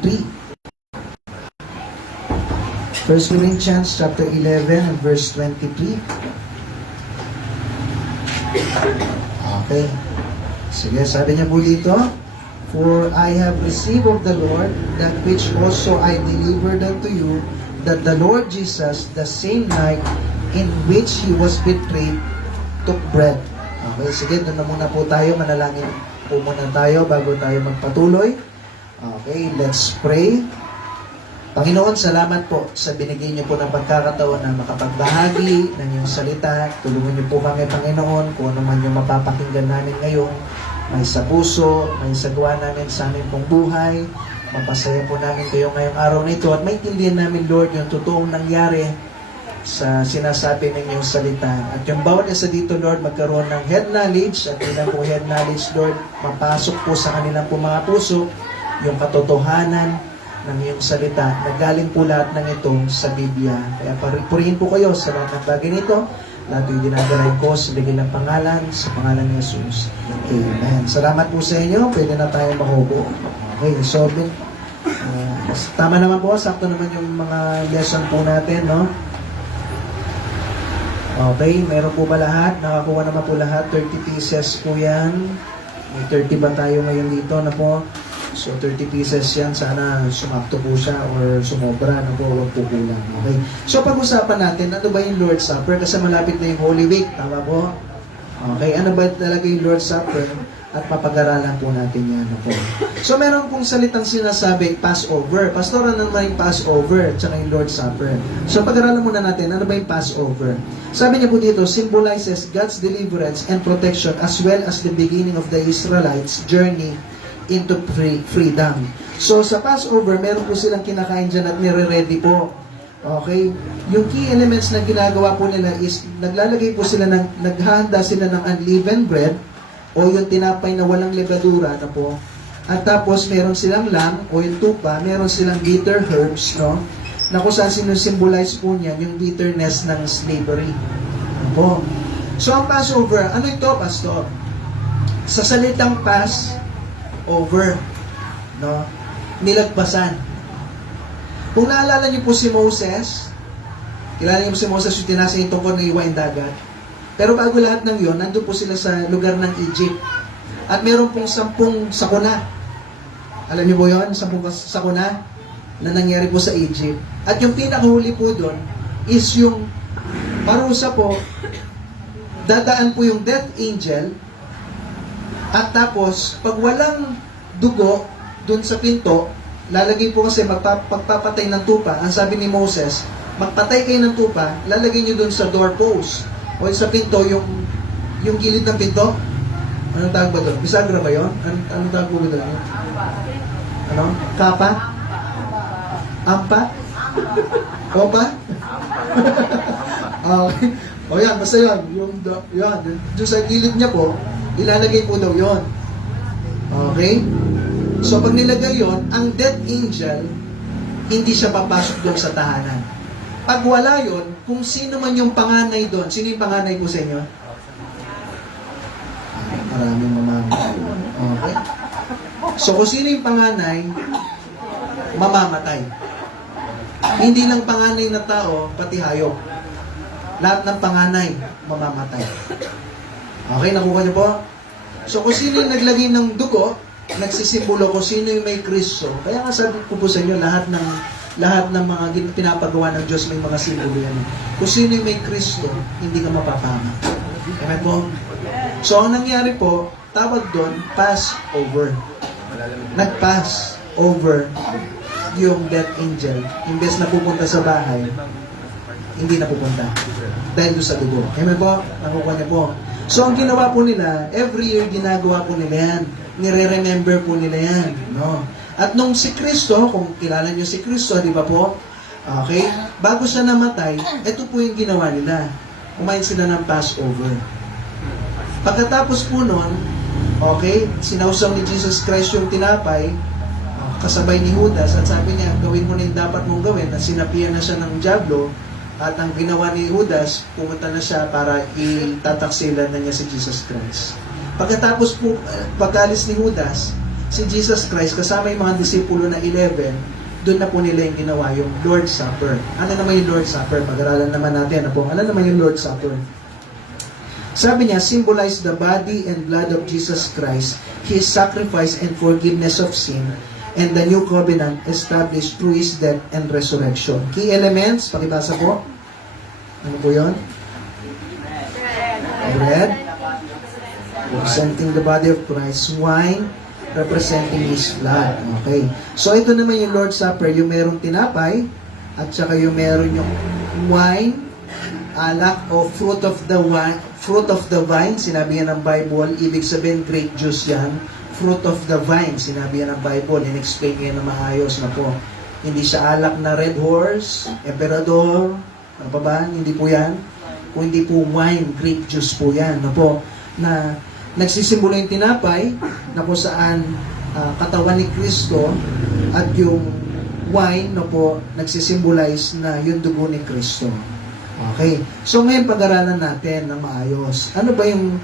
3. 1 Corinthians chapter 11 and verse 23. Okay. Sige, sabi niya po dito, "For I have received of the Lord that which also I delivered unto you, that the Lord Jesus, the same night in which He was betrayed, took bread." Okay, sige, doon na muna po tayo. Manalangin po muna tayo bago tayo magpatuloy. Okay, let's pray. Panginoon, salamat po sa binigay niyo po ng pagkakataon na makapagbahagi ng iyong salita. Tulungan niyo po kami, Panginoon, kung ano man yung mapapakinggan namin ngayon, may sa puso, may sagwa namin sa aming pong buhay. Mapasaya po namin kayo ngayong araw na ito at maintindihan namin, Lord, yung totoong nangyari sa sinasabi ng iyong salita. At yung bawat isa dito, Lord, magkaroon ng head knowledge at ilang po head knowledge, Lord, mapasok po sa kanilang po mga puso yung katotohanan ng iyong salita na galing po lahat ng ito sa Biblia. Kaya purihin po kayo sa lahat ng bagay nito. Lahat yung dinadalay ko sa bigay ng pangalan, sa pangalan ni Jesus. Amen. Salamat po sa inyo. Pwede na tayo makubo. Okay, so tama naman po. Sakto naman yung mga lesson po natin, no? Okay, meron po ba lahat? Nakakuha naman po lahat. 30 pieces po yan. May 30 ba tayo ngayon dito na po? So, 30 pieces yan. Sana sumakto po siya or sumobra na po. Huwag po kulang. Okay. So, pag-usapan natin, ano ba yung Lord's Supper? Kasi malapit na yung Holy Week. Tama po? Okay. Ano ba talaga yung Lord's Supper? At papag-aralan po natin yan. Okay. So, meron pong salitang sinasabi, Passover. Pastor, ano naman yung Passover? Tsaka yung Lord's Supper. So, pag-aralan muna natin, ano ba yung Passover? Sabi niya po dito, symbolizes God's deliverance and protection as well as the beginning of the Israelites' journey into freedom. So, sa Passover, meron po silang kinakain dyan at nire-ready po. Okay? Yung key elements na ginagawa po nila is, naglalagay po sila naghahanda sila ng unleavened bread o yung tinapay na walang levadura na po. At tapos, meron silang lamb o yung tupa, meron silang bitter herbs, no? Na kung saan sinusymbolize po niyan yung bitterness ng slavery. Ano po? So, ang Passover, ano ito, Pastor? Sa salitang over, no? Nilagpasan. Kung naalala niyo po si Moses, kilala niyo po si Moses yung tinasa yung tungkol ng iwain dagat. Pero bago lahat ng yon, nandun po sila sa lugar ng Egypt. At meron pong 10 sakuna. Alam niyo po yon? 10 sakuna na nangyari po sa Egypt. At yung pinakahuli po doon is yung parusa po, dadaan po yung death angel. At tapos, pag walang dugo dun sa pinto, lalagay po kasi magpapatay ng tupa. Ang sabi ni Moses, magpatay kayo ng tupa, lalagay nyo dun sa doorpost o sa pinto, yung gilid ng pinto. Anong tawag ba doon? Bisagra ba yun? Anong tawag po ba doon? Ano? Kapa? Ampa? Opa? Okay. O yan, basta yun. Yung sa gilid niya po, ilalagay po daw yon. Okay? So, pag nilagay yon, ang death angel, hindi siya papasok doon sa tahanan. Pag wala yon, kung sino man yung panganay doon, sino yung panganay po sa inyo? Maraming mamamatay. Okay? So, kung sino yung panganay, mamamatay. Hindi lang panganay na tao, pati hayop. Lahat ng panganay, mamamatay. Okay, nakuha niyo po? So, kung sino yung naglagay ng dugo, nagsisimbolo kung sino yung may Kristo. Kaya nga sabi ko po sa inyo, lahat ng mga pinapagawa ng Diyos may mga simbolo yan. Kung sino yung may Kristo, hindi ka mapapahamak. Okay po? So, ang nangyari po, tawag doon, Passover. Nag-pass over yung death angel. Imbes na pupunta sa bahay, hindi na pupunta. Dahil doon sa dugo. Amen po? Nakuha niyo po. So, ang ginawa po nila, every year ginagawa po nila yan. Nire-remember po nila yan. No? At nung si Kristo, kung kilala niyo si Kristo, di ba po? Okay? Bago siya namatay, ito po yung ginawa nila. Kumain sila ng Passover. Pagkatapos po nun, okay, sinausaw ni Jesus Christ yung tinapay, kasabay ni Judas, at sabi niya, gawin mo na yung dapat mong gawin, at sinapian na siya ng dyablo. At ang ginawa ni Judas, pumunta na siya para itataksilan na niya si Jesus Christ. Pagkatapos po, pag-alis ni Judas, si Jesus Christ, kasama yung mga disipulo na 11, doon na po nila yung ginawa yung Lord's Supper. Ano naman yung Lord's Supper? Pag-aralan naman natin. Ano naman yung Lord's Supper? Sabi niya, symbolize the body and blood of Jesus Christ, His sacrifice and forgiveness of sin, and the new covenant established through His death and resurrection. Key elements, pakibasa po. Ano po yun? Bread, representing the body of Christ. Wine, representing His blood. Okay. So ito naman yung Lord's Supper, yung merong tinapay, at saka yung meron yung wine, alak o fruit of the vine, sinabi yan ng Bible, ibig sabihin grape juice yan. Fruit of the vine, sinabi yan ng Bible, in-explain yan na maayos na po. Hindi siya alak na Red Horse, Emperador, ano pa ba? Hindi po yan. Kung hindi po wine, grape juice po yan, na po, na nagsisimbolo yung tinapay, na po saan katawan ni Kristo, at yung wine, na po, nagsisimbolize na yung dugo ni Kristo. Okay. So ngayon pag-aralan natin na maayos. Ano ba yung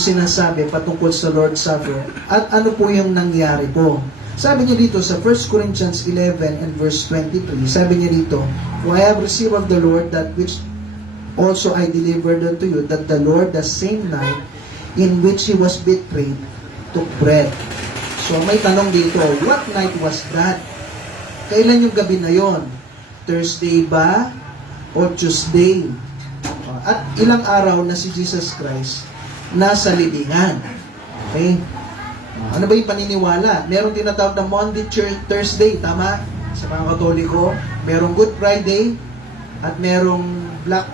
sinasabi patungkol sa Lord's Supper at ano po yung nangyari po? Sabi niya dito sa 1 Corinthians 11 and verse 23, sabi niya dito, "For I have received of the Lord that which also I delivered unto you, that the Lord the same night in which He was betrayed took bread." So may tanong dito, what night was that? Kailan yung gabi na yon? Thursday ba? O Tuesday? At ilang araw na si Jesus Christ nasa libingan? Okay? Ano ba yung paniniwala? Merong tinatawag na Monday, Thursday, tama? Sa mga Katoliko, merong Good Friday at merong Black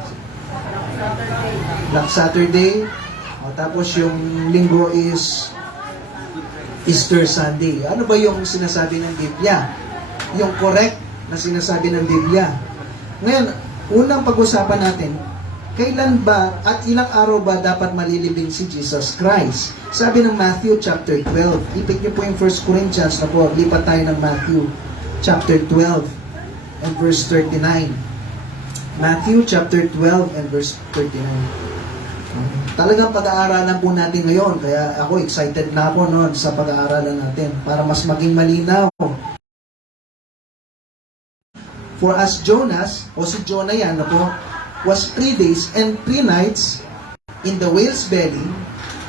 Saturday. Tapos yung linggo is Easter Sunday. Ano ba yung sinasabi ng Biblia? Yung correct na sinasabi ng Biblia. Ngayon, unang pag-usapan natin, kailan ba at ilang araw ba dapat malilibing si Jesus Christ? Sabi ng Matthew chapter 12. Ipit niyo po yung 1 Corinthians na po. Lipat tayo ng Matthew chapter 12 and verse 39. Matthew chapter 12 and verse 39. Talagang pag-aaralan po natin ngayon. Kaya ako excited na ako noon sa pag-aaralan natin para mas maging malinaw. For as Jonas, o si Jonah yan na po, was 3 days and 3 nights in the whale's belly,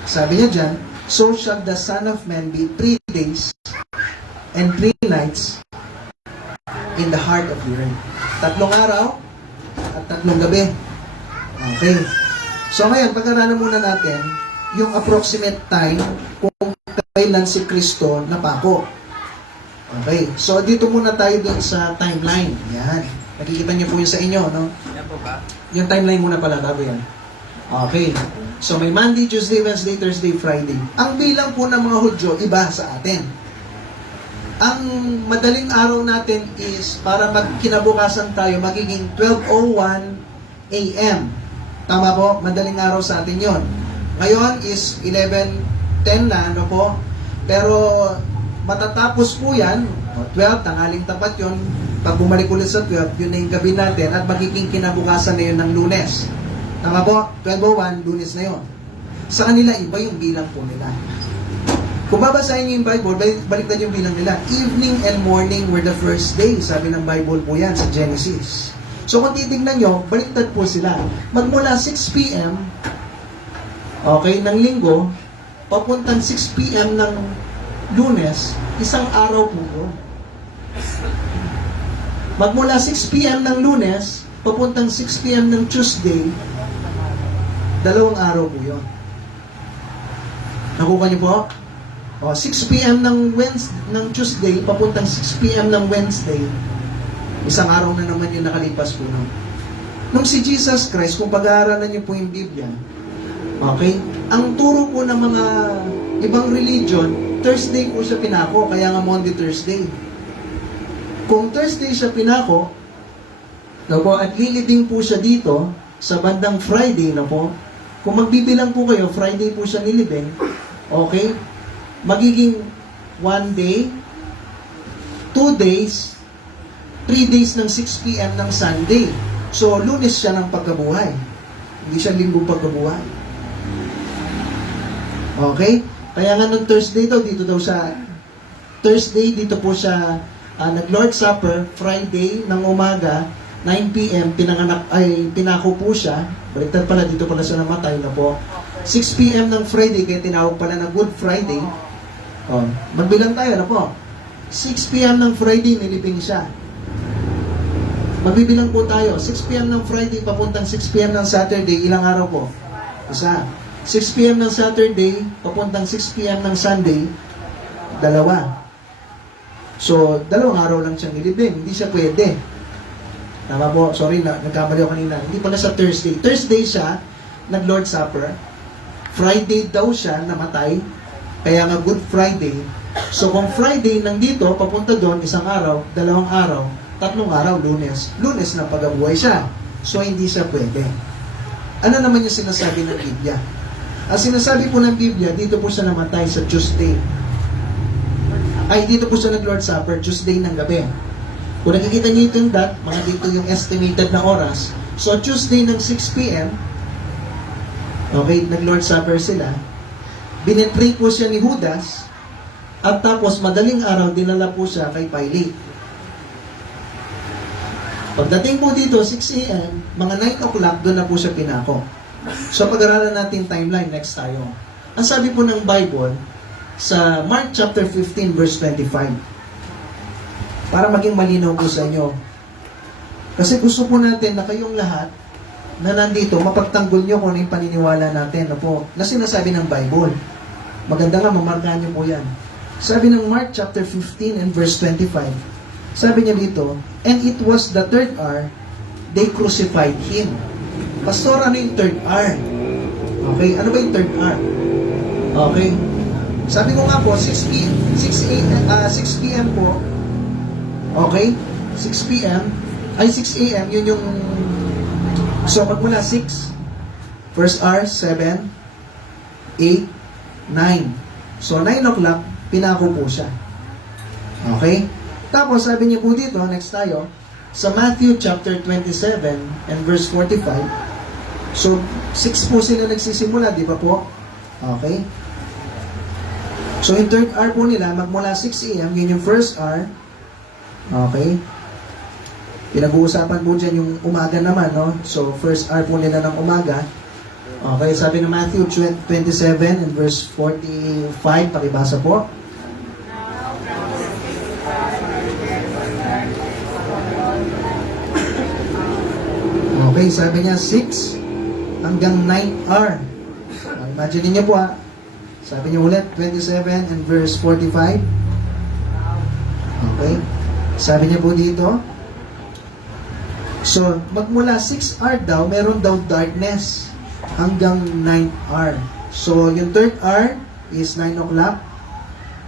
sabi niya dyan, so shall the Son of Man be 3 days and 3 nights in the heart of the earth. 3 araw at 3 gabi. Okay. So ngayon, pag-aralan muna natin yung approximate time kung kailan si Kristo napako. Okay. So, dito muna tayo dun sa timeline. Yan. Nakikita niyo po yun sa inyo, no? Yan po ba? Yung timeline muna pala, bago yan. Okay. So, may Monday, Tuesday, Wednesday, Thursday, Friday. Ang bilang po ng mga Hudyo, iba sa atin. Ang madaling araw natin is, para magkinabukasan tayo, magiging 12:01 a.m. Tama po? Madaling araw sa atin yon. Ngayon is 11:10 na, ano po? Pero, matatapos po yan, 12, tanghaling tapat yon. Pag bumalik ulit sa 12, yun na yung gabi natin at magiging kinabukasan na yun ng Lunes. Tama po? 12:01, Lunes na yun. Sa kanila, iba yung bilang po nila. Kung babasahin niyo yung Bible, baliktad yung bilang nila. Evening and morning were the first day. Sabi ng Bible po yan sa Genesis. So kung titignan nyo, baliktad po sila. Magmula 6 p.m., okay, ng linggo, papuntang 6 p.m. ng Lunes, isang araw po yun. Magmula 6 p.m. ng Lunes, papuntang 6 p.m. ng Tuesday, 2 araw po yun. Nakuha niyo po? O, 6 p.m. ng Tuesday, papuntang 6 p.m. ng Wednesday, isang araw na naman yung nakalipas po nun. Nung si Jesus Christ, kung pag-aaralan niyo po yung Biblia, okay, ang turo po ng mga ibang religion, Thursday po siya pinako, kaya nga Monday, Thursday. Kung Thursday siya pinako, na po, at lilibing po siya dito, sa bandang Friday na po, kung magbibilang po kayo, Friday po siya nilibing, okay, magiging 1 day, 2 days, 3 days ng 6 p.m. ng Sunday. So, Lunes siya ng pagkabuhay. Hindi siya linggo pagkabuhay. Okay? Kaya nga nung Thursday daw, Thursday, dito po siya nag-Lord Supper, Friday ng umaga, 9 p.m., pinako po siya. Baliktad pala, dito pala siya namatay na po. 6 p.m. ng Friday, kaya tinawag pala na Good Friday. Oh, magbilang tayo na po. 6 p.m. ng Friday, nilibing siya. Magbibilang po tayo. 6 p.m. ng Friday, papuntang 6 p.m. ng Saturday, ilang araw po? Isa. 6 p.m. ng Saturday, papuntang 6 p.m. ng Sunday, 2. So, 2 araw lang siyang nilibing. Hindi siya pwede. Tama po. Sorry, nagkamali ako kanina. Hindi pala sa Thursday. Thursday siya, nag-Lord Supper. Friday daw siya namatay. Kaya nga Good Friday. So, kung Friday nandito, papunta doon, 1 araw, 2 araw, 3 araw, Lunes. Lunes na pag-abuhay siya. So, hindi siya pwede. Ano naman yung sinasabi ng Biblia? Ang sinasabi po ng Biblia, dito po siya namatay sa Tuesday. Dito po siya nag-Lord Supper, Tuesday ng gabi. Kung nakikita niyo yung dot, mga dito yung estimated na oras. So, Tuesday ng 6 p.m., okay, nag-Lord Supper sila. Binetray po siya ni Judas, at tapos madaling araw, dinala po siya kay Pilate. Pagdating po dito, 6 a.m., mga 9 o'clock, doon na po siya pinako. So, pag-aralan natin timeline, next tayo. Ang sabi po ng Bible, sa Mark chapter 15, verse 25, para maging malinaw po sa inyo. Kasi gusto po natin na kayong lahat na nandito, mapagtanggol nyo kung ano yung paniniwala natin na sinasabi ng Bible. Maganda nga, mamarkahan nyo po yan. Sabi ng Mark chapter 15 and verse 25, sabi niya dito, and it was the 3rd hour, they crucified him. Pastor, ano yung 3rd hour? Okay, ano ba yung 3rd hour? Okay. Sabi ko nga po, 6 p.m. po, okay? 6 p.m. 6 a.m. Yun yung, so magmula 6, first hour, 7, 8, 9. So 9 o'clock, pinako po siya. Okay? Tapos sabi niya po dito, next tayo, sa Matthew chapter 27 and verse 45, so 6 po sila nagsisimula, di ba po? Okay? So, yung 3rd hour po nila, magmula 6 a.m., yun yung first hour. Okay? Pinag-uusapan po dyan yung umaga naman, no? So, first hour po nila ng umaga. Okay, sabi ng Matthew 27 and verse 45, pakibasa po. Okay, sabi niya 6 hanggang 9 hour. Imagine niyo po Sabi niyo ulit, 27 and verse 45. Okay. Sabi niya po dito. So, magmula 6 hour daw, meron daw darkness hanggang 9 hour. So, yung 3rd hour is 9 o'clock.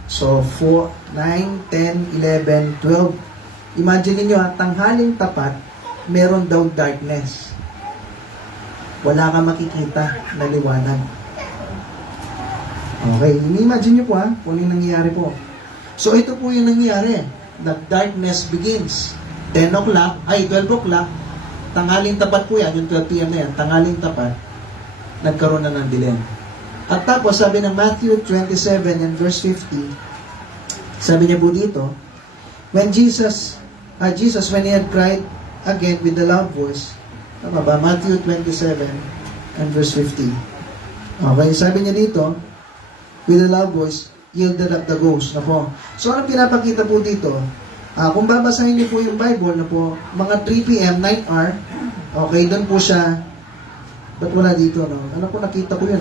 So, 4, 9, 10, 11, 12. Imagine niyo tanghaling tapat, meron daw darkness. Wala kang makikita na liwanag. Okay, imagine nyo po kung yung nangyayari po. So ito po yung nangyayari. The darkness begins. 12 o'clock, tanghaling tapat po yan, yung 12 p.m. na yan, tanghaling tapat, nagkaroon na ng dilim. At tapos, sabi ng Matthew 27 and verse 50, sabi niya po dito, when Jesus, when he had cried again with a loud voice, tama ba? Matthew 27 and verse 50. Okay, sabi niya dito, with a loud voice, yielded up the ghost. Na po. So, anong pinapakita po dito? Kung babasahin niyo po yung Bible, na po, mga 3 p.m., 9 hour, okay, doon po siya, ba't wala dito, no? Ano po, nakita ko yun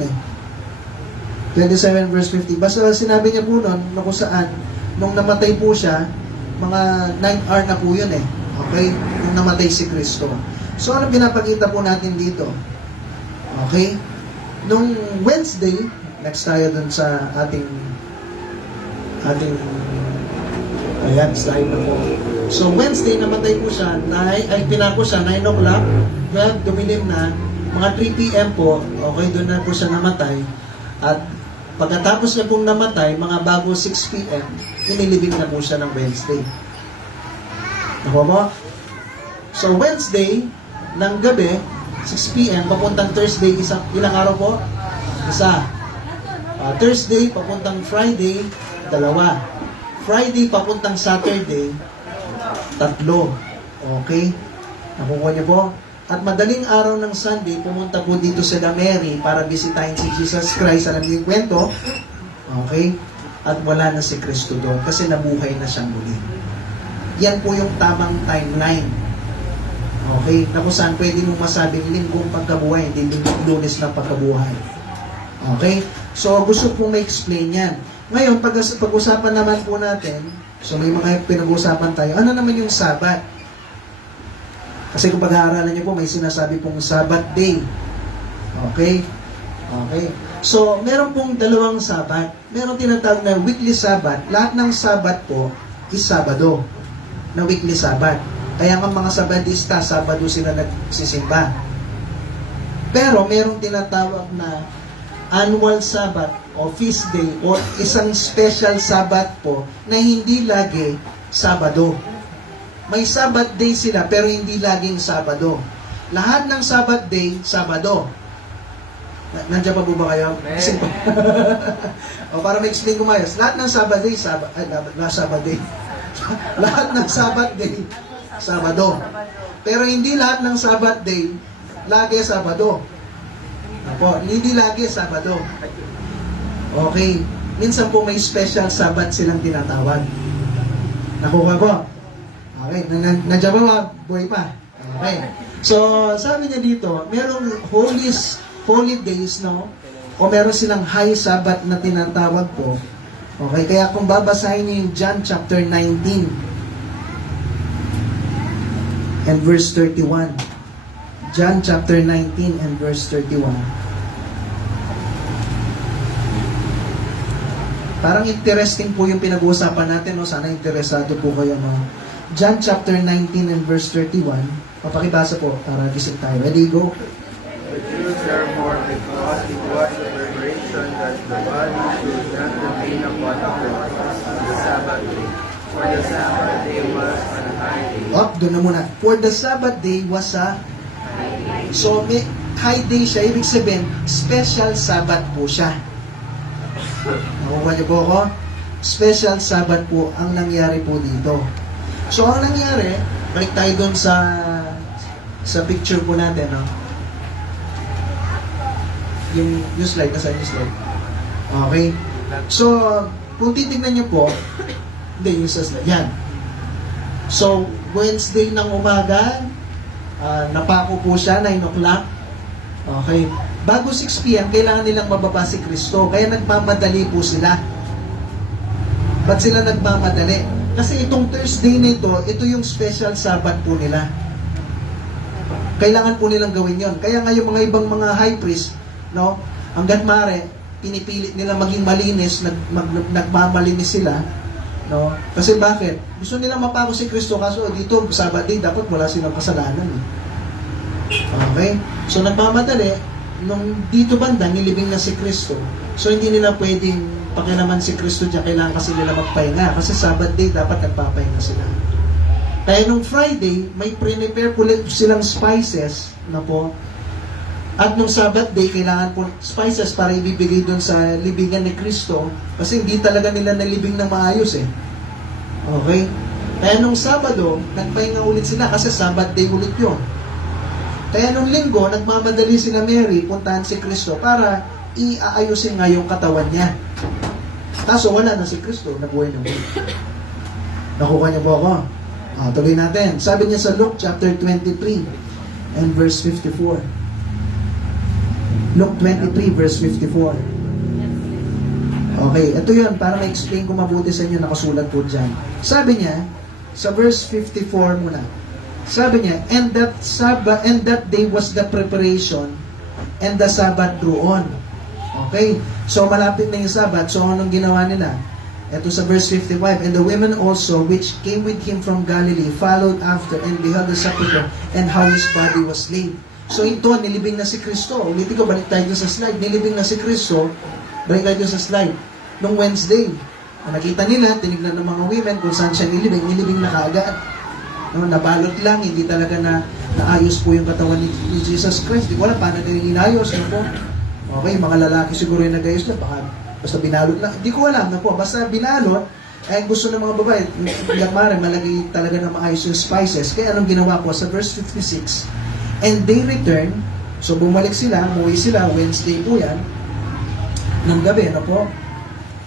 27 verse 50. Basta sinabi niya po noon, na kung saan, nung namatay po siya, mga 9 hour na po yun Okay? Nung namatay si Kristo. So, anong pinapakita po natin dito? Okay? Nung Wednesday, next tayo dun sa ating ayan, slide na po. So, Wednesday, namatay po siya, pinako siya, 9 o'clock, dumilim na, mga 3 p.m. po, okay, doon na po siya namatay, at pagkatapos niya pong namatay, mga bago 6 p.m., inilibing na po siya ng Wednesday. Ako po? So, Wednesday, ng gabi, 6 p.m., papuntang Thursday, ilang araw po? Isa. Thursday papuntang Friday, 2. Friday papuntang Saturday, 3. Okay? Nakukuha niyo po? At madaling araw ng Sunday, pumunta po dito sila Mary para bisitahin si Jesus Christ. Alam niyo yung kwento? Okay? At wala na si Kristo doon kasi nabuhay na siyang muli. Yan po yung tamang timeline. Okay? Na kung saan pwede mong masabing linggong pagkabuhay, hindi Lunes na pagkabuhay. Okay? So, gusto pong ma-explain yan. Ngayon, pag-usapan naman po natin, so may mga pinag-usapan tayo, ano naman yung Sabat? Kasi kung pag-aaralan niyo po, may sinasabi pong Sabbath day. Okay? Okay. So, meron pong dalawang Sabat. Meron tinatawag na weekly Sabat. Lahat ng Sabat po is Sabado na weekly Sabat. Kaya ang mga Sabadista, Sabado sila nagsisimba. Pero merong tinatawag na annual Sabbath o feast day o isang special Sabbath po na hindi lagi Sabado. May Sabbath day sila pero hindi laging Sabado. Lahat ng Sabbath day, Sabado. Nandiyan pa po ba kayo? O para ma-explain ko mayos. Lahat ng Sabbath day, Sabbath day. Lahat ng Sabbath day, Sabado. Pero hindi lahat ng Sabbath day, lagi Sabado. Opo, hindi lagi Sabado. Okay. Minsan po may special Sabbath silang tinatawag. Nakuha ko? Okay. Nandiyan ba? Buhay pa. Okay. So, sabi niya dito, merong holy days, no? O meron silang high Sabbath na tinatawag po. Okay. Kaya kung babasahin niyo yung John chapter 19 and verse 31. John chapter 19 and verse 31. Parang interesting po yung pinag-uusapan natin, no? Sana interesado po kayo, no? John chapter 19 and verse 31. Papakibasa po para gising tayo. Ready, go? The Jews therefore, because it was a preparation that the body should not remain upon the cross on the Sabbath day. For the Sabbath day was an high day. Oh, doon na muna. For the Sabbath day was a so may high day siya. Ibig sabihin, special Sabbath po siya. Nakuha niyo po ako? Special Sabbath po ang nangyari po dito. So, ang nangyari, balik tayo doon sa picture po natin, no? Yung slide, nasa yung slide. Okay? So, kung titignan niyo po, hindi, yung sa slide. Yan. So, Wednesday ng umaga, napako po siya, 9 o'clock. Okay? Bago 6 p.m., kailangan nilang mababa si Kristo. Kaya nagmamadali po sila. Ba't sila nagmamadali? Kasi itong Thursday na ito yung special Sabbath po nila. Kailangan po nilang gawin yon. Kaya nga yung mga ibang mga high priest, no, hanggang mare, pinipilit nila maging malinis, nagmamalinis sila, no? Kasi bakit? Gusto nila mapako si Kristo, kaso dito, Sabbath day, dapat wala silang kasalanan. Okay? So nagmamadali, nung dito banda, nilibing na si Kristo. So hindi nila pwedeng pakialaman si Kristo dyan, kailangan kasi nila magpahinga. Kasi Sabbath day, dapat nagpapahinga sila. Kaya nung Friday, may prepare po silang spices na po. At nung Sabbath day, kailangan po spices para ibibigay doon sa libingan ni Kristo. Kasi hindi talaga nila nalibing ng maayos eh. Okay? Kaya nung Sabado, nagpahinga ulit sila kasi Sabbath day ulit yun. Kaya nung Linggo, nagmamadali sila Mary, puntahan si Kristo para iaayusin nga yung katawan niya. Kaso wala na si Kristo, nabuhay na buhay. Nakuha niyo po ako? Tuloy natin. Sabi niya sa Luke chapter 23 and verse 54. Luke 23 verse 54. Okay, ito yun, para ma-explain ko mabuti sa inyo, nakasulat po dyan. Sabi niya, sa verse 54 muna, sabi niya, and that day was the preparation, and the Sabbath drew on. Okay? So, malapit na yung Sabbath. So, anong ginawa nila? Ito sa verse 55, and the women also, which came with him from Galilee, followed after, and beheld the sepulchre, and how his body was laid. So, ito, nilibing na si Kristo. Ulitin ko, balik tayo sa slide. Nilibing na si Kristo. Balik tayo sa slide. Nung Wednesday, nakita nila, tinignan ng mga women kung saan siya nilibing na kaagad. No, nabalot lang, hindi talaga naayos po yung katawan ni Jesus Christ. Di ko alam paano nila inayos. No po? Okay, mga lalaki siguro yung nag-ayos na, baka Basta binalot na. Hindi ko alam na po. Basta binalot, ay gusto ng mga babae, lamare, malagay talaga ng maayos yung spices. Kaya anong ginawa ko sa verse 56, and they return, so bumalik sila, umuwi sila, Wednesday po yan, ng gabi, ano po,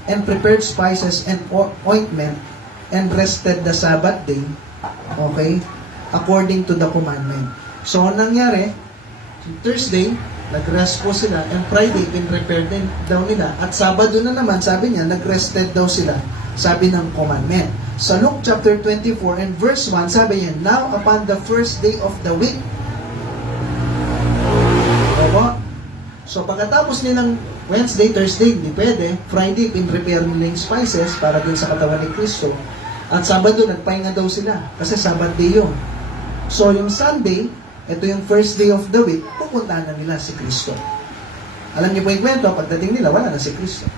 and prepared spices and ointment, and rested the Sabbath day, okay, according to the commandment. So, anong nangyari, Thursday, nag-rest po sila, and Friday, pin-prepare din daw nila, at Sabado na naman, sabi niya, nag-rested daw sila, sabi ng commandment. Sa Luke chapter 24 and verse 1, sabi niya, now upon the first day of the week. Opo. So pagkatapos nilang Wednesday, Thursday, hindi pwede. Friday, pin-prepare nila yung spices para dun sa katawan ni Kristo. At Sabado, nagpahinga daw sila. Kasi Sabbath day yun. So yung Sunday, ito yung first day of the week, pupuntahan na nila si Kristo. Alam niyo po yung kwento, pagdating nila, wala na si Kristo.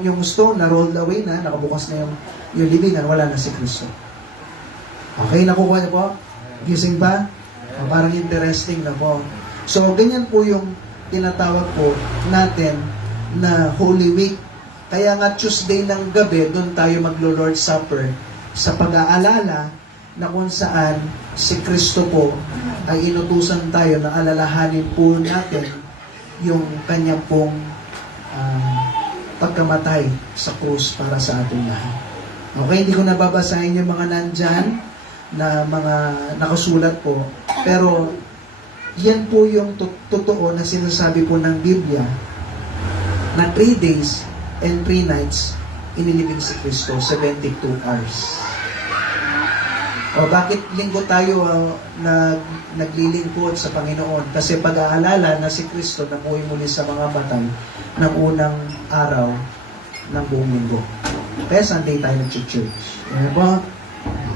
Yung stone na rolled away na, nakabukas na yung libingan, wala na si Kristo. Okay, nakukuha niyo po? Gising ba? Parang interesting na po. So, ganyan po yung tinatawag po natin na Holy Week. Kaya nga Tuesday ng gabi, doon tayo maglo-Lord's Supper sa pag-aalala na kung saan si Kristo po ay inutusan tayo na alalahanin po natin yung kanyang pong pagkamatay sa krus para sa ating lahat. Okay, hindi ko nababasahin yung mga nandyan na mga nakasulat po. Pero yan po yung totoo na sinasabi po ng Biblia na 3 days and 3 nights inilibing si Kristo, 72 hours. O bakit linggo tayo naglilingkod sa Panginoon? Kasi pag-aalala na si Kristo namuhay muli sa mga batay ng unang araw ng buong linggo. Kaya Sunday tayo nag-church. Ayan po.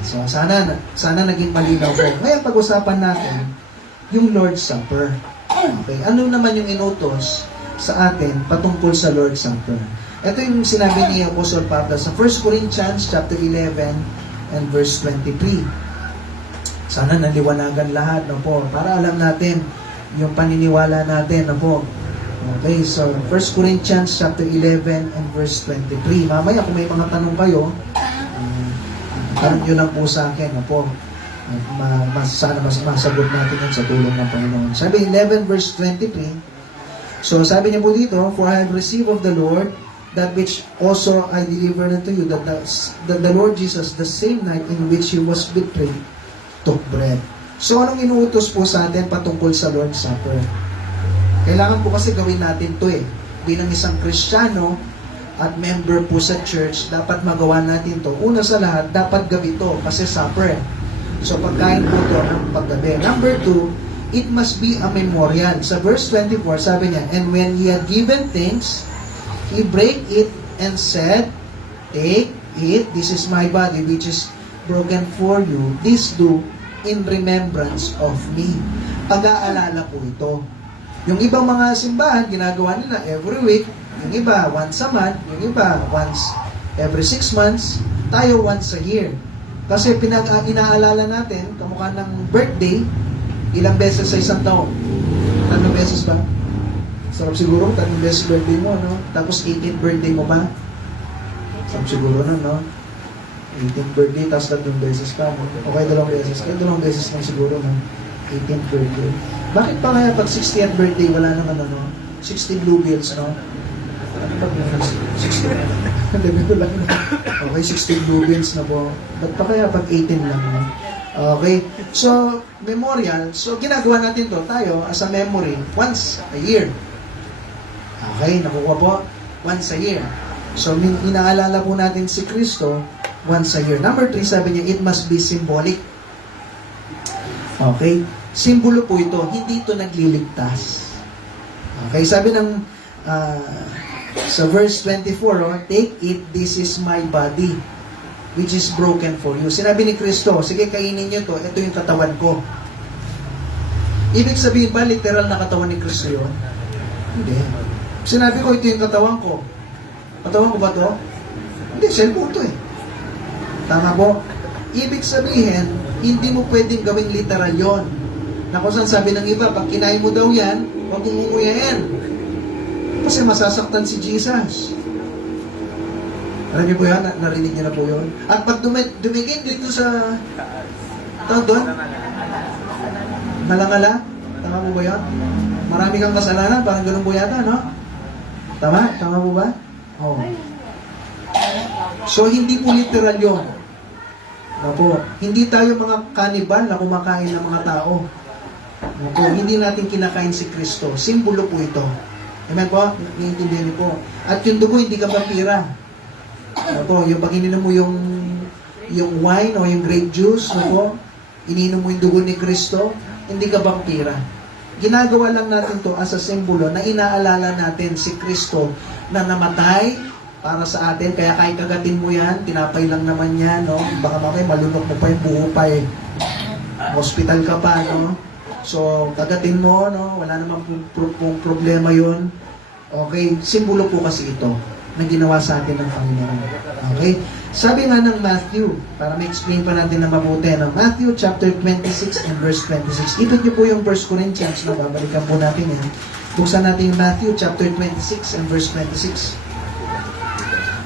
So, sana naging malinaw po. Ngayon pag-usapan natin yung Lord's Supper. Okay. Ano naman yung inutos sa atin patungkol sa Lord's Supper? Ito yung sinabi ni Apostle Pablo sa 1 Corinthians chapter 11 and verse 23. Sana naliwanagan lahat, no po, para alam natin yung paniniwala natin, no po. Okay, so 1 Corinthians chapter 11 and verse 23. Mamaya kung may mga tanong kayo, tanong nyo lang po sa akin, no po. Sana masagot natin yun sa tulong ng Panginoon. Sabi 11 verse 23, so sabi niya po dito, for I have received of the Lord that which also I delivered unto you, that the Lord Jesus, the same night in which He was betrayed, took bread. So, anong inuutos po sa atin patungkol sa Lord's Supper? Kailangan po kasi gawin natin to Bilang isang Kristiyano at member po sa church, dapat magawa natin to. Una sa lahat, dapat gabi to kasi supper. So, pagkain po to ng paggabi. Number 2, it must be a memorial. Sa verse 24, sabi niya, and when He had given thanks, He break it and said, take it, this is my body which is broken for you. This do in remembrance of me. Pag-aalala po ito. Yung ibang mga simbahan, ginagawa nila every week. Yung iba, once a month. Yung iba, once every 6 months. Tayo, once a year. Kasi inaalala natin, kamukha ng birthday, ilang beses sa isang taon? 3 beses ba? Sarap siguro, 3 beses birthday mo, no? Tapos 18th birthday mo pa? Sarap siguro na, no? 18th birthday, tapos 3 beses pa, no? Okay, 2 beses. Kaya 2 beses lang siguro, no? 18th birthday. Bakit pa kaya pag 60th birthday, wala naman, ano? 60 blue bills, no? Ano pag 60? Dito lang, no? Okay, 60 blue bills na po. Ba't pa kaya pag 18 lang, no? Okay, so, memorial. So, ginagawa natin to tayo as a memory once a year. Okay, nakuha po, once a year. So, inaalala po natin si Kristo once a year. Number 3, sabi niya, it must be symbolic. Okay, simbolo po ito, hindi ito nagliligtas. Okay, sabi ng sa verse 24, take it, this is my body which is broken for you. Sinabi ni Kristo, sige kainin niyo to, ito yung katawan ko. Ibig sabihin ba, literal na katawan ni Kristo yun? Hindi. Sinabi ko, ito yung katawan ko. Katawan ko ba to? Hindi, cellphone to Tama po? Ibig sabihin, hindi mo pwedeng gawing literal yon. Na kung saan sabi ng iba, pag kinain mo daw yan, huwag mong nguyain. Kasi masasaktan si Jesus. Alam niyo po yan? Narinig niyo na po yun? At pag dumigin dito sa... Tawag doon? Nalangala? Tama po ba yan? Marami kang kasalanan, parang ganun po yata, no? Tama? Tama po ba? Oo. So, hindi po literal yun. Opo. Hindi tayo mga kanibal na kumakain ng mga tao. Opo. Hindi natin kinakain si Kristo. Simbolo po ito. Amen po? Naiintindihan niyo po. At yung dugo, hindi ka vampira. Opo. Yung pag ininom mo yung wine o yung grape juice, opo, ininom mo yung dugo ni Kristo, hindi ka vampira. Ginagawa lang natin to as a simbolo na inaalala natin si Kristo na namatay para sa atin. Kaya kahit kagatin mo yan, tinapay lang naman yan, no? Baka mamaya malunok mo pa yung buo pa eh. Hospital ka pa, no? So, kagatin mo, no? Wala namang problema yun. Okay? Simbolo po kasi ito na ginawa sa atin ng Panginoon. Okay? Sabi nga ng Matthew, para ma-explain pa natin na mabuti, no? Matthew chapter 26 and verse 26. Ipit niyo po yung 1 Corinthians, no? Babalikan po natin yan. Buksan natin yung Matthew chapter 26 and verse 26.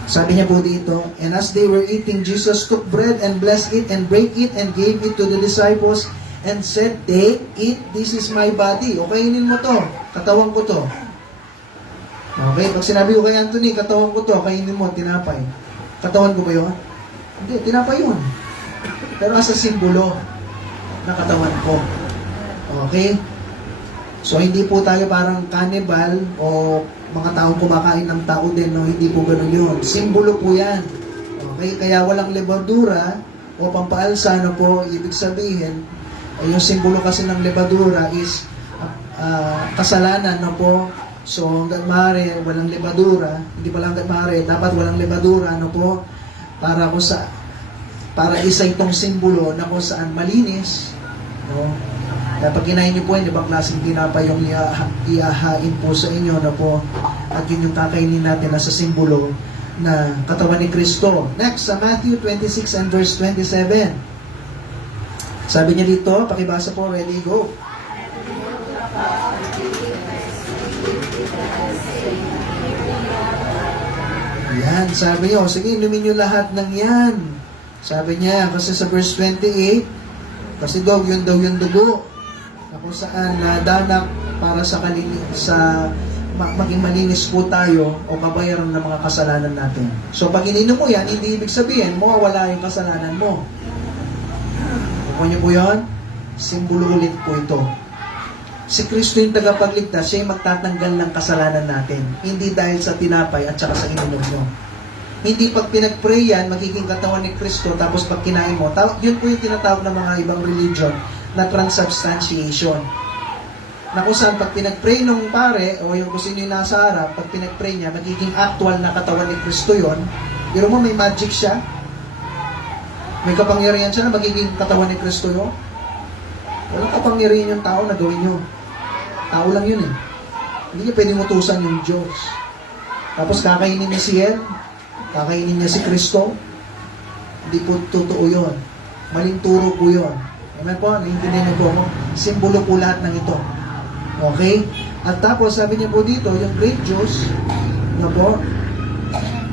Sabi niya po dito, and as they were eating, Jesus took bread and blessed it and brake it and gave it to the disciples and said, take, eat, this is my body. O kainin mo to, katawan ko to. Okay, pag sinabi ko kay Anthony, katawan ko to, kainin mo, tinapay. Katawan ko ba yun? Hindi, tinapay yun. Pero as a simbolo na katawan ko. Okay? So, hindi po tayo parang cannibal o mga taong kumakain ng tao din, no? Hindi po ganun yun. Simbolo po yan. Okay? Kaya walang levadura o pampaalsa, no po, ibig sabihin, yung simbolo kasi ng levadura is kasalanan, no po. So, hanggang maaari, walang levadura, hindi pala hanggang maaari, dapat walang levadura, no po, para isa itong simbolo na kung saan malinis, no? Dapat kinain niyo po yan, ibang klaseng tinapay yung iahain po sa inyo na po. At yun yung kakainin natin na sa simbolo na katawan ni Kristo. Next, sa Matthew 26 and verse 27. Sabi niya dito, pakibasa po, ready, go. Yan, sabi niyo, sige, inumin niyo lahat ng yan. Sabi niya, kasi sa verse 28, kasi daw yung dugo, na kung saan danak para sa maging malinis po tayo o kabayaran ng mga kasalanan natin. So, pag ininom mo yan, hindi ibig sabihin, mawawala yung kasalanan mo. Kuha niyo po yun? Simbolo ulit po ito. Si Kristo yung tagapagligtas, siya yung magtatanggal ng kasalanan natin. Hindi dahil sa tinapay at saka sa ininom nyo. Hindi pag pinag-pray yan, magiging katawan ni Kristo, tapos pag kinain mo, yun po yung tinatawag ng mga ibang religion na transubstantiation. Na kung saan pag pinag-pray nung pare, o yung kung sino yung nasa harap, pag pinag-pray niya, magiging actual na katawan ni Kristo yun. Pero mo, may magic siya. May kapangyarihan siya na magiging katawan ni Kristo yun. Walang kapangyarihan yung tao na gawin nyo. Tao lang yun eh. Hindi niya pwedeng utusan yung Diyos. Tapos kakainin niya si El, kakainin niya si Kristo. Hindi po totoo yun. Maling turo po yun. Amen po? Naiintindihan niyo po ako? Simbolo po lahat ng ito. Okay? At tapos, sabi niya po dito, yung grape juice, na po,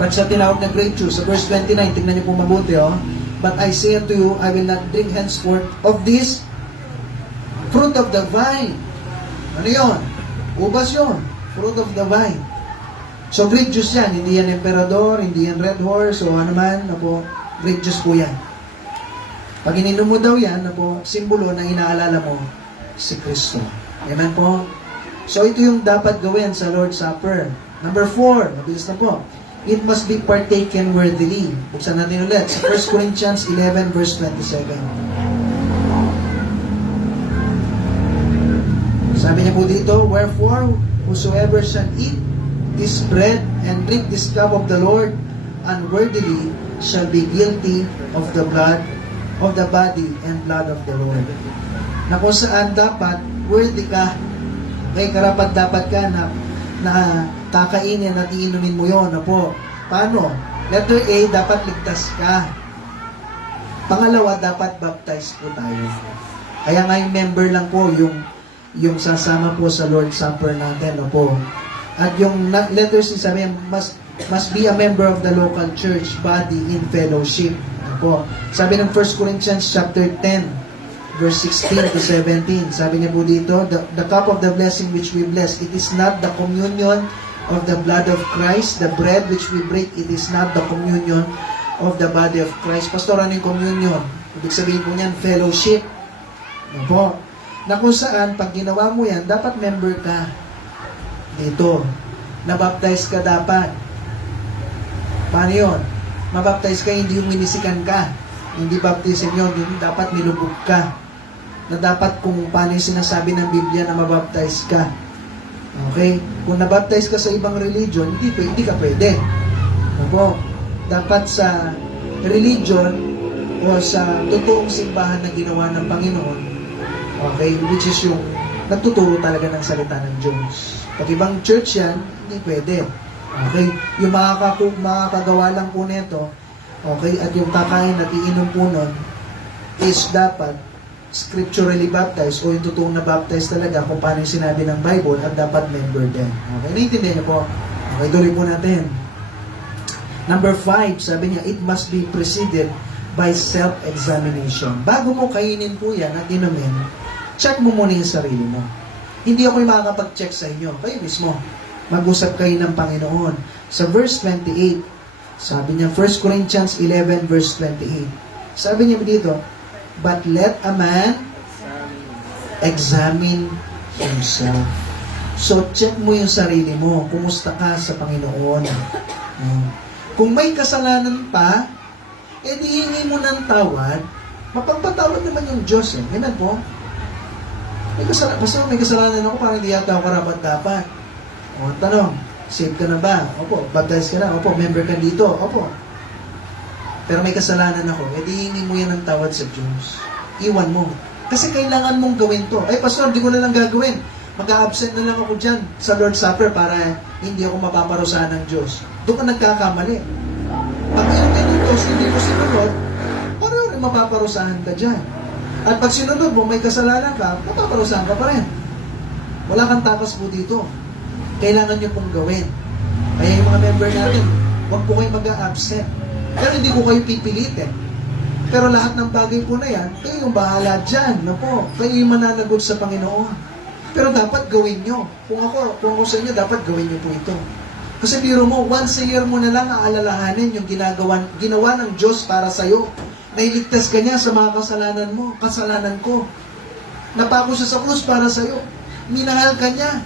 ba't siya tinawag na grape juice? Sa verse 29, tingnan niyo po mabuti, oh. But I say unto you, I will not drink henceforth of this fruit of the vine. Ano yun? Ubas yun. Fruit of the vine. So, grape juice yan. Hindi yan emperador, hindi yan red horse, o ano man, na po, grape juice po yan. Pag ininom mo daw yan, na po, simbolo na inaalala mo si Kristo. Amen po? So, ito yung dapat gawin sa Lord's Supper. Number 4, mabilis na po. It must be partaken worthily. Buksan natin ulit sa 1 Corinthians 11 verse 27. Sabi niya po dito, wherefore, whosoever shall eat this bread and drink this cup of the Lord unworthily shall be guilty of the blood of the body and blood of the Lord. Na kung saan dapat worthy ka, may karapat dapat ka na kakainin at iinumin mo yon. Po. Paano? Letter A, dapat ligtas ka. Pangalawa, dapat baptize po tayo. Kaya nga yung member lang po, yung sasama po sa Lord's Supper natin. Po. At yung letter C, sabi niya, must be a member of the local church body in fellowship. Ako. Sabi ng 1 Corinthians chapter 10, verse 16 to 17. Sabi niya po dito, the cup of the blessing which we bless, it is not the communion of the blood of Christ. The bread which we break, it is not the communion of the body of Christ. Pastor, ano yung communion? Ibig sabihin po niyan, fellowship. Opo. Na kung saan, pag ginawa mo yan, dapat member ka dito. Nabaptize ka dapat. Paano yun? Mabaptize ka, hindi yung minisikan ka. Hindi baptism yun, yung dapat nilubog ka. Na dapat kung paano yung sinasabi ng Biblia na mabaptize ka. Okay? Kung nabaptize ka sa ibang religion, hindi ka pwede. Opo. Dapat sa religion o sa totoong simbahan na ginawa ng Panginoon, okay, which is yung nagtuturo talaga ng salita ng Diyos. Pag ibang church yan, hindi pwede. Okay? Yung makakagawa lang po nito, okay, at yung kakain at iinom po nun, is dapat scripturally baptized o yung totoong na baptized talaga kung paano yung sinabi ng Bible at dapat member din. Okay? Naiintindihan niyo po? Okay, tuloy po natin. Number 5, sabi niya, it must be preceded by self-examination. Bago mo kainin po yan at inumin, check mo muna yung sarili mo. Hindi ako yung makakapag-check sa inyo. Kayo mismo. Mag-usap kayo ng Panginoon. Sa verse 28, sabi niya, 1 Corinthians 11 verse 28. Sabi niya dito, but let a man examine himself. So, check mo yung sarili mo. Kumusta ka sa Panginoon? Kung may kasalanan pa, edi hingi mo ng tawad, mapagpatawad naman yung Diyos. Amen po? Basta may kasalanan ako, parang hindi yata ako karapat-dapat. O, tanong, save ka na ba? Opo. Baptize ka na? Opo. Member ka dito? Opo. Pero may kasalanan ako, edi hingi mo yan ng tawad sa Diyos. Iwan mo. Kasi kailangan mong gawin to. Ay, pastor, di ko na lang gagawin. Mag-a-absent na lang ako dyan sa Lord's Supper para hindi ako mapaparusahan ng Diyos. Doon ka nagkakamali. Pag yung minutos, hindi mo sinunod, pareho rin mapaparusahan ka dyan. At pag sinunod mo, may kasalanan ka, mapaparusahan ka pa rin. Wala kang takas po dito. Kailangan nyo pong gawin. Kaya yung mga member natin, huwag po kayo mag-a-absent. Pero hindi ko kayo pipilitin. Pero lahat ng bagay po na yan, kayo yung bahala dyan. No po? Kayo yung mananagot sa Panginoon. Pero dapat gawin nyo. Kung ako sa inyo, dapat gawin nyo po ito. Kasi biro mo, once a year mo na lang aalalahanin yung ginawa ng Diyos para sa'yo. Nailigtas ka niya sa mga kasalanan mo, kasalanan ko. Napako siya sa krus para sa'yo. Minahal ka niya.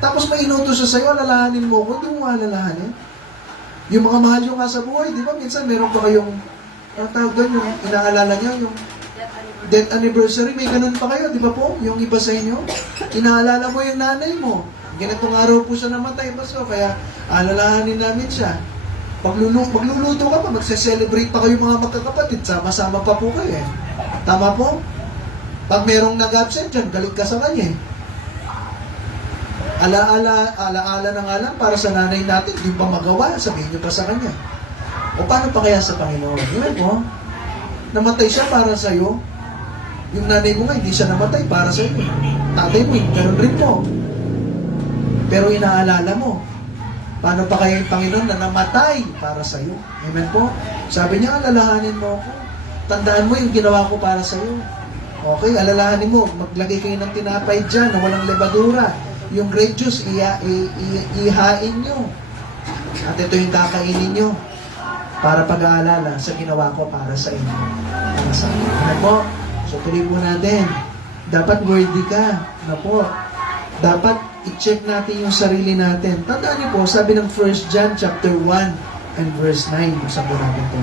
Tapos may inutos siya sa'yo, alalahanin mo ko, hindi mo alalahanin. Yung mga mahal yung nga sa buhay, di ba? Minsan meron pa kayong, tawag doon, yung inaalala niya, yung death anniversary, may ganun pa kayo, di ba po? Yung iba sa inyo, inaalala mo yung nanay mo. Ganitong araw po siya namatay, baso, kaya alalahanin namin siya. Magluluto ka pa, magse-celebrate pa kayo mga magkakapatid, sama-sama pa po kayo eh. Tama po? Pag merong nag-absent dyan, galit ka sa kanya eh. Alaala na nga lang para sa nanay natin, hindi pa magawa, sabihin nyo pa sa kanya. O paano pa kaya sa Panginoon? Yun po, namatay siya para sa'yo. Yung nanay mo nga, hindi siya namatay para sa'yo. Tatay mo, ganun rin po. Pero inaalala mo, paano pa kaya yung Panginoon na namatay para sa'yo? Amen po? Sabi niya, alalahanin mo ako. Tandaan mo yung ginawa ko para sa'yo. Okay, alalahanin mo, maglagay kayo ng tinapay dyan na walang lebadura. Yung grape juice, ihain nyo. At ito yung kakainin nyo para pag-aalala sa ginawa ko para sa inyo. Para sa inyo. Ano po? So, tuloy po natin. Dapat worthy ka. Ano po? Dapat i-check natin yung sarili natin. Tandaan niyo po, sabi ng 1 John chapter 1 and verse 9. Buksan po natin po.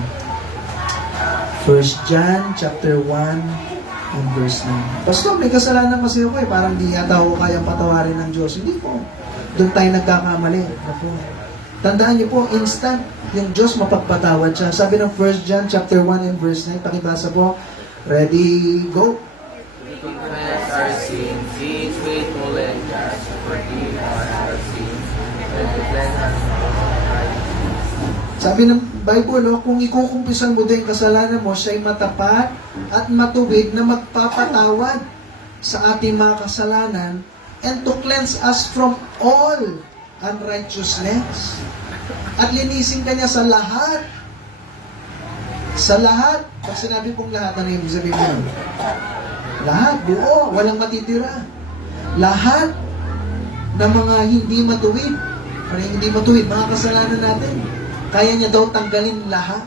1 John chapter 1 and verse 9. Pastor, may kasalanan kasi ako eh. Parang di yata ako kayang patawarin ng Diyos. Hindi po. Doon tayo nagkakamali. Ako. Tandaan niyo po, instant, yung Diyos mapagpatawad siya. Sabi ng 1 John chapter 1 and verse 9. Pakibasa po. Ready, go. We confess our sins. He is faithful and just to forgive us our sins and to cleanse us from all unrighteousness. Sabi ng Bible, kung ikukumpisan mo din kasalanan mo, siya'y matapat at matubig na magpapatawad sa ating mga kasalanan and to cleanse us from all unrighteousness. At linisin ka niya sa lahat. Sa lahat. Pag sinabi pong lahat, ano yung ibig sabihin mo? Lahat, buo, walang matitira. Lahat ng mga hindi matuwid. Ano yung hindi matuwid? Mga kasalanan natin. Kaya niya daw tanggalin lahat.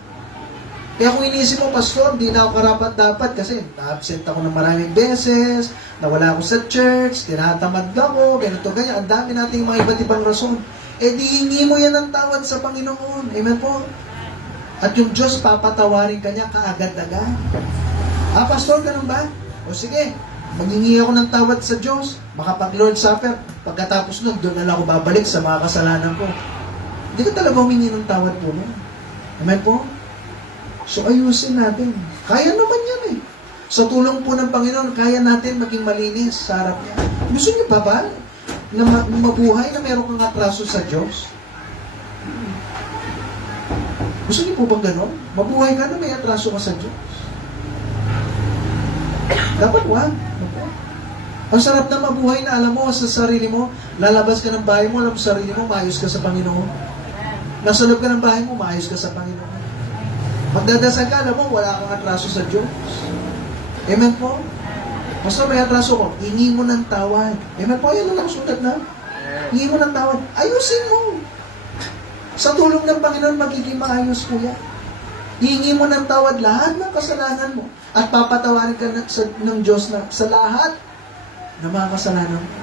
Kaya kung inisip mo, Pastor, hindi na ako karapat-dapat kasi na-absent ako ng maraming beses, nawala ako sa church, tinatamad ako, ganito, ganyan. Ang dami nating mga iba't ibang rason. Eh di hingi mo yan ng tawad sa Panginoon. Amen po? At yung Diyos, papatawarin ka niya kaagad-agad. Ah, Pastor, ganun ba? O sige, maghingi ako ng tawad sa Diyos, makapag-Lord Supper, pagkatapos nun, doon na lang ako babalik sa mga kasalanan ko. Hindi ka talaga humingi ng tawad po nun. Amen po? So ayusin natin. Kaya naman yan eh. Sa tulong po ng Panginoon, kaya natin maging malinis sa harap niya. Gusto niyo pa ba na mabuhay na meron kang atraso sa Diyos? Gusto niyo po bang gano'n? Mabuhay ka na may atraso ka sa Diyos? Dapat wag. Ang sarap na mabuhay na alam mo sa sarili mo, lalabas ka ng bahay mo, alam mo sa sarili mo, maayos ka sa Panginoon. Nasa loob ka ng bahay mo, maayos ka sa Panginoon. Magdadasal ka, alam mo, wala kang atraso sa Diyos. Amen po? Basta may atraso ko, hingi mo ng tawad. Amen po? Yan lang sulat na. Hingi mo ng tawad. Ayusin mo. Sa tulong ng Panginoon, magiging maayos po yan. Hingi mo ng tawad lahat ng kasalanan mo. At papatawarin ka ng Diyos na sa lahat ng mga kasalanan mo.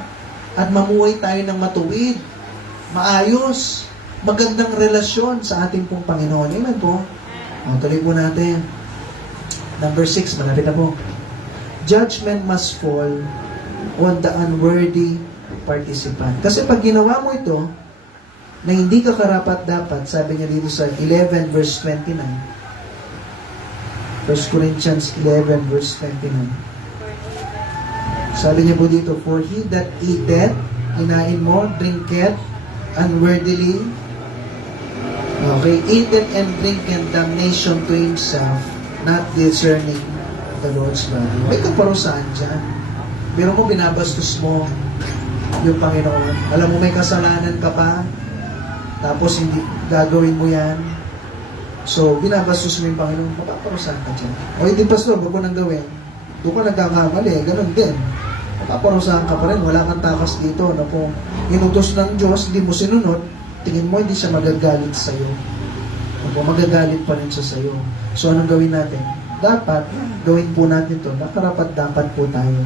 At mamuhay tayo ng matuwid, maayos, magandang relasyon sa ating pong Panginoon. Amen po? O, tuloy po natin. Number 6, malapit na po. Judgment must fall on the unworthy participant. Kasi pag ginawa mo ito, na hindi ka karapat-dapat, sabi niya dito sa 11 verse 29. 1 Corinthians 11 verse 29. Sabi niya po dito, for he that eateth, kinain mo, drinketh, unworthily, okay, eateth and drinketh damnation to himself, not discerning the Lord's body. May kaparusahan dyan. Pero mo, binabastos mo yung Panginoon. Alam mo, may kasalanan ka pa, tapos hindi gagawin mo yan. So, binabastos mo yung Panginoon, mapaparusahan ka dyan. O hindi, Pastor, wag mo nang gawin. Doon ka nagkakamali, ganun din. Mapaparusahan ka pa rin, wala kang takas dito. Na kung inutos ng Diyos, hindi mo sinunod, tingin mo, hindi siya magagalit sa'yo. Kung magagalit pa rin siya sa'yo. So, anong gawin natin? Dapat, gawin po natin to. Nakarapat-dapat po tayo.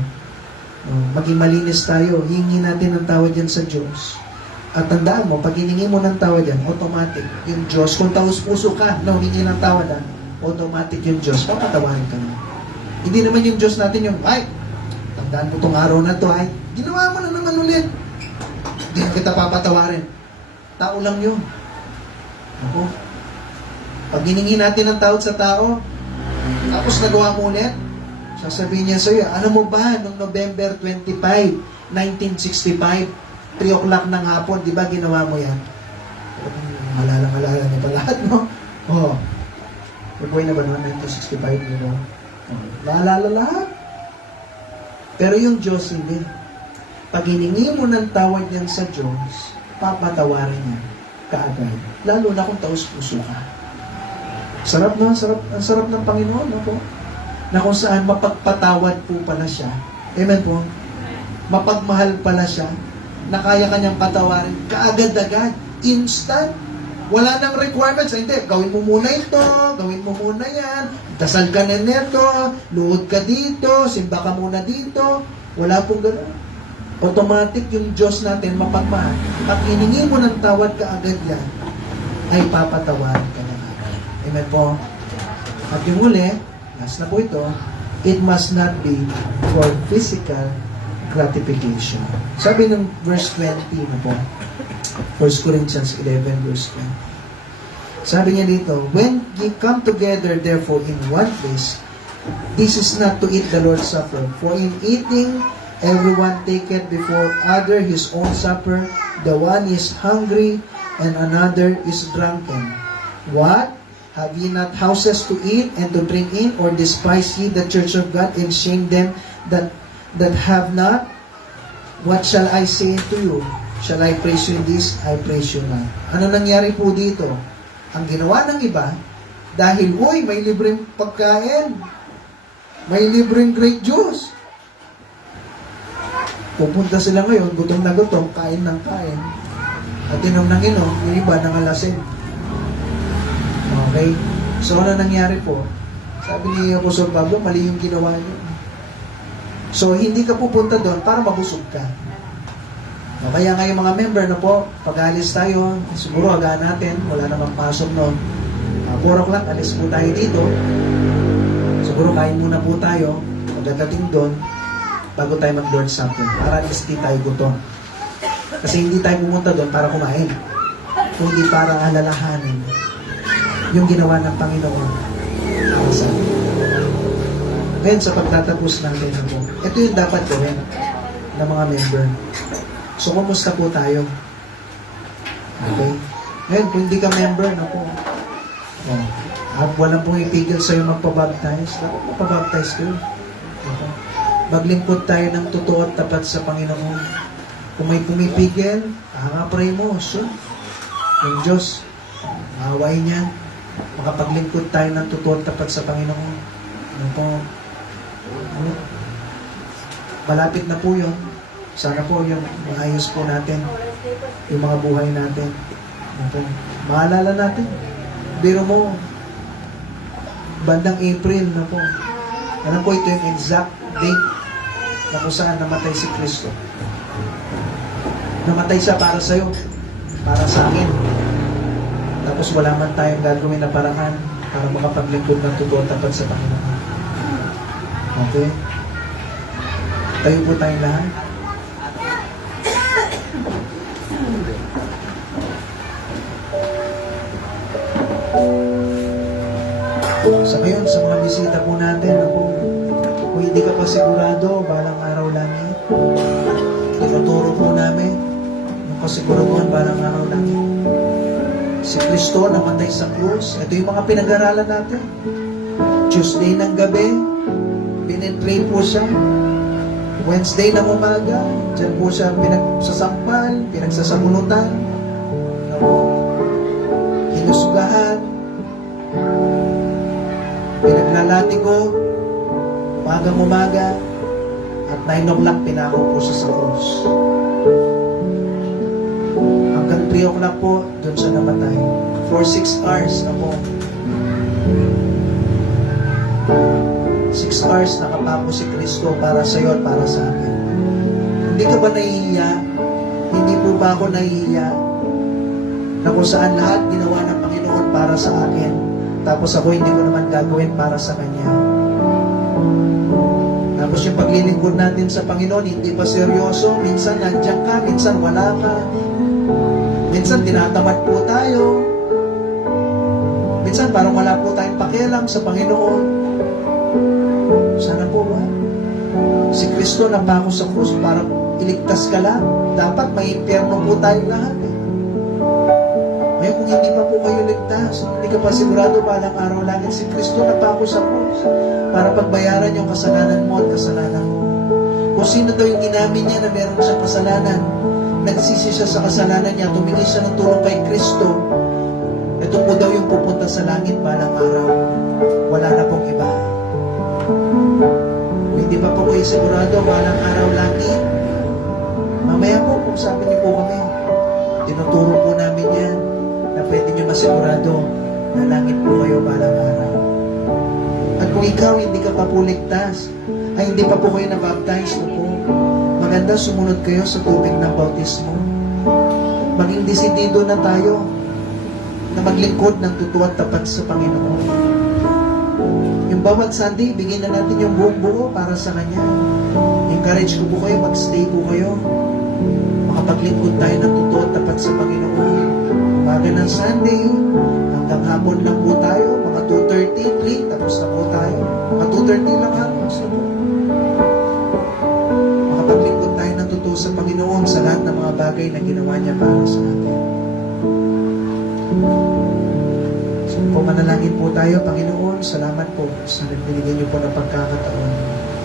Maging malinis tayo. Hingi natin ng tawad yan sa Diyos. At tandaan mo, pag hiningi mo ng tawad yan, automatic, yung Diyos, kung taus-puso ka na humingi ng tawad yan, automatic yung Diyos, papatawarin ka na. Hindi naman yung Diyos natin yung, ay, tandaan mo tong araw na to, ay, ginawa mo na naman ulit. Hindi na kita papatawarin. Tao lang yun. Ako. Pag hiningi natin ng tawad sa tao, tapos nagawa mo ulit, sasabihin niya sa'yo, alam mo ba, noong November 25, 1965, 3 o'clock ng hapon, di ba ginawa mo yan? Malala niya pa lahat, no? Oo. Buhay na ba naman 1965, di ba? Naalala lahat. Pero yung Diyos, hindi. Pag hiningi mo ng tawad yan sa Diyos, papatawarin niya kaagad. Lalo na kung taus-puso ka. Sarap na, ang sarap ng Panginoon, no po? Na kung saan mapagpatawad po pala siya. Amen po? Mapagmahal pala siya, na kaya kanyang patawarin kaagad-agad, instant. Wala nang requirements. Hindi, gawin mo muna ito, gawin mo muna yan, dasal ka na neto, luhod ka dito, simba ka muna dito. Wala pong gano'n. Automatic yung Diyos natin mapagmahal. Pag hiningi mo ng tawad kaagad yan, ay papatawarin ka na agad. Amen po? At yung uli, last na po ito, it must not be for physical gratification. Sabi ng verse 20 na po, 1 Corinthians 11 verse 20. Sabi niya dito, when ye come together therefore in one place, this is not to eat the Lord's Supper. For in eating, everyone taketh before other his own supper. The one is hungry, and another is drunken. What? Have ye not houses to eat and to drink in, or despise ye the church of God, and shame them that have not? What shall I say to you? Shall I praise you in this? I praise you not. Ano nangyari po dito? Ang ginawa ng iba, dahil, uy, may libreng pagkain, may libreng grape juice. Pupunta sila ngayon, gutom na gutom, kain ng kain. At inom ng inom, yung iba nangalasin. Okay? So, ano nangyari po? Sabi ni Apostol Pablo, mali yung ginawa niyo. So, hindi ka pupunta doon para mabusog ka. O, kaya ngayon mga member na po, pag-alis tayo, siguro agaan natin, wala namang pasok noon. 4 o'clock, alis po tayo dito. Siguro kain muna po tayo, pagdating doon, bago tayo mag-Lord Supper, para at least di tayo gutom. Kasi hindi tayo pumunta doon para kumain, kundi para alalahanin yung ginawa ng Panginoon para sa atin. Ngayon, sa pagtatapos natin na po, ito yung dapat gawin ng mga member. So, kumusta po tayo? Okay? Ngayon, kung hindi ka member, na po, at walang pong ipigil sa'yo magpabaptize, dapat magpabaptize kayo. Okay? Maglingkod tayo ng totoo at tapat sa Panginoon. Kung may pumipigil, pray mo, so, yung Diyos, maawain niya, makapaglingkod tayo ng totoo at tapat sa Panginoon. Ano po? Malapit na po yun. Sana po yung maayos po natin yung mga buhay natin. Ano po? Maalala natin. Biro mo, bandang April na po. Alam po ito yung exact date na kung saan namatay si Kristo. Namatay siya para sa'yo, para sa akin. Tapos wala man tayong gagawin na paraan para makapaglingkod ng totoo tapat sa Panginoon. Okay? Tayo po tayong lahat. Sa ngayon, sa mga bisita po natin, kung hindi ka pa sigurado, balang araw langit, tinuturo po namin yung kasiguraduhan balang araw langit. Si Kristo namatay sa krus. Ito yung mga pinag-aralan natin. Tuesday ng gabi, pinitray po siya. Wednesday ng umaga, dyan po siya pinagsasampal, pinagsasamunutan, hinusgahan, pinaglalatigo, umagang-umaga, at 9 o'clock pinako po siya sa krus. Hanggang 3 o'clock po, doon siya namatay. For 6 hours na po. 6 hours nakapako si Kristo para sa iyo at para sa akin. Hindi ka ba nahihiya? Hindi po ba ako nahihiya na kung saan lahat ginawa ng Panginoon para sa akin, tapos ako hindi ko naman gagawin para sa Kanya? Tapos yung paglilingkod natin sa Panginoon, hindi pa seryoso. Minsan nandiyan ka, minsan wala ka. Minsan tinatamad po tayo. Minsan parang wala po tayong pakialam sa Panginoon. Sana po ba? Si Kristo napako sa krus para iligtas ka lang. Dapat may impyerno po tayong lahat eh. Ngayon kung hindi pa po kayo ligtas, hindi ka pa sigurado balang araw langit, si Kristo napako sa krus para pagbayaran yung kasalanan mo at kasalanan mo. Kung sino daw yung inamin niya na meron siyang kasalanan, nagsisi siya sa kasalanan niya, tumingi siya ng tulong kay Kristo, ito po daw yung pupunta sa langit balang araw. Wala na pong iba. Kung hindi pa po kayo sigurado, balang araw langit, mamaya po, kung sabi niyo po kami, tinuturo po namin yan, na pwede niyo masigurado na langit po kayo balang araw. At kung ikaw hindi ka pa po ligtas, ay hindi pa po kayo na-baptize na po, maganda sumunod kayo sa tubig ng bautismo. Maging desidido na tayo na maglingkod ng totoo at tapat sa Panginoon. Yung bawat Sunday, bigyan na natin yung buong buo para sa Kanya. Encourage ko po kayo, magstay po kayo. Makapaglingkod tayo ng totoo at tapat sa Panginoon. Umaga ng Sunday, hanggang hapon lang po tayo, mga 2:30, tapos na po tayo. Mga 2:30 lang tapos na po. Makapaglingkod tayo ng totoo sa Panginoon sa lahat ng mga bagay na ginawa niya para sa atin. So, pumanalangin po tayo, Panginoon, salamat po sa nagbinigay niyo po ng pagkakataon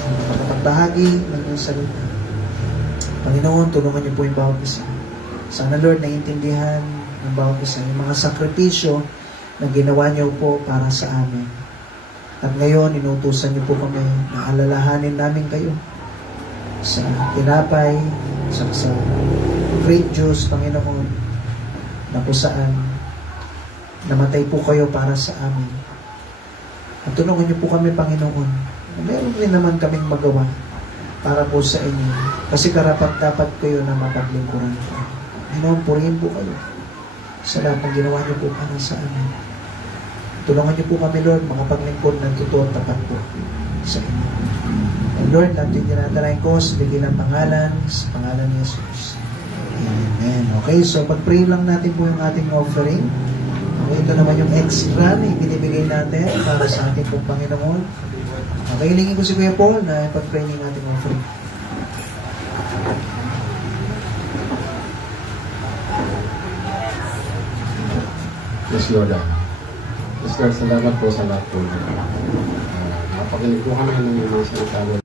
makapagbahagi ng iyong salita. Panginoon, tulungan niyo po yung bawat isa. Sana Lord, naiintindihan ng bawat isa yung mga sakripisyo na ginawa niyo po para sa amin. At ngayon, inutusan niyo po kami na alalahanin namin kayo sa tinapay, sa grape juice, Panginoon, na kung saan namatay po kayo para sa amin. At tulungan niyo po kami, Panginoon, na meron rin naman kaming magawa para po sa inyo. Kasi karapat-dapat kayo na mapaglingkuran ko. Panginoon, purihin po kayo sa lahat ng ginawa niyo po para sa amin. Tulungan niyo po kami, Lord, makapaglingkod ng totoo at tapat po sa inyo. And Lord, natin dinadalain ko sa bigyan ng pangalan, sa pangalan ni Jesus. Amen. Okay, so pag-pray lang natin po yung ating offering. Okay, ito naman yung extra na ibinibigay natin para sa ating pong Panginoon. Okay, hilingin ko si Kuya Paul na pag-pray ng ating offering. Yes, Lord. Yes, Lord, salamat po sa lahat po. Napakinig po kami ng mga salita, Lord.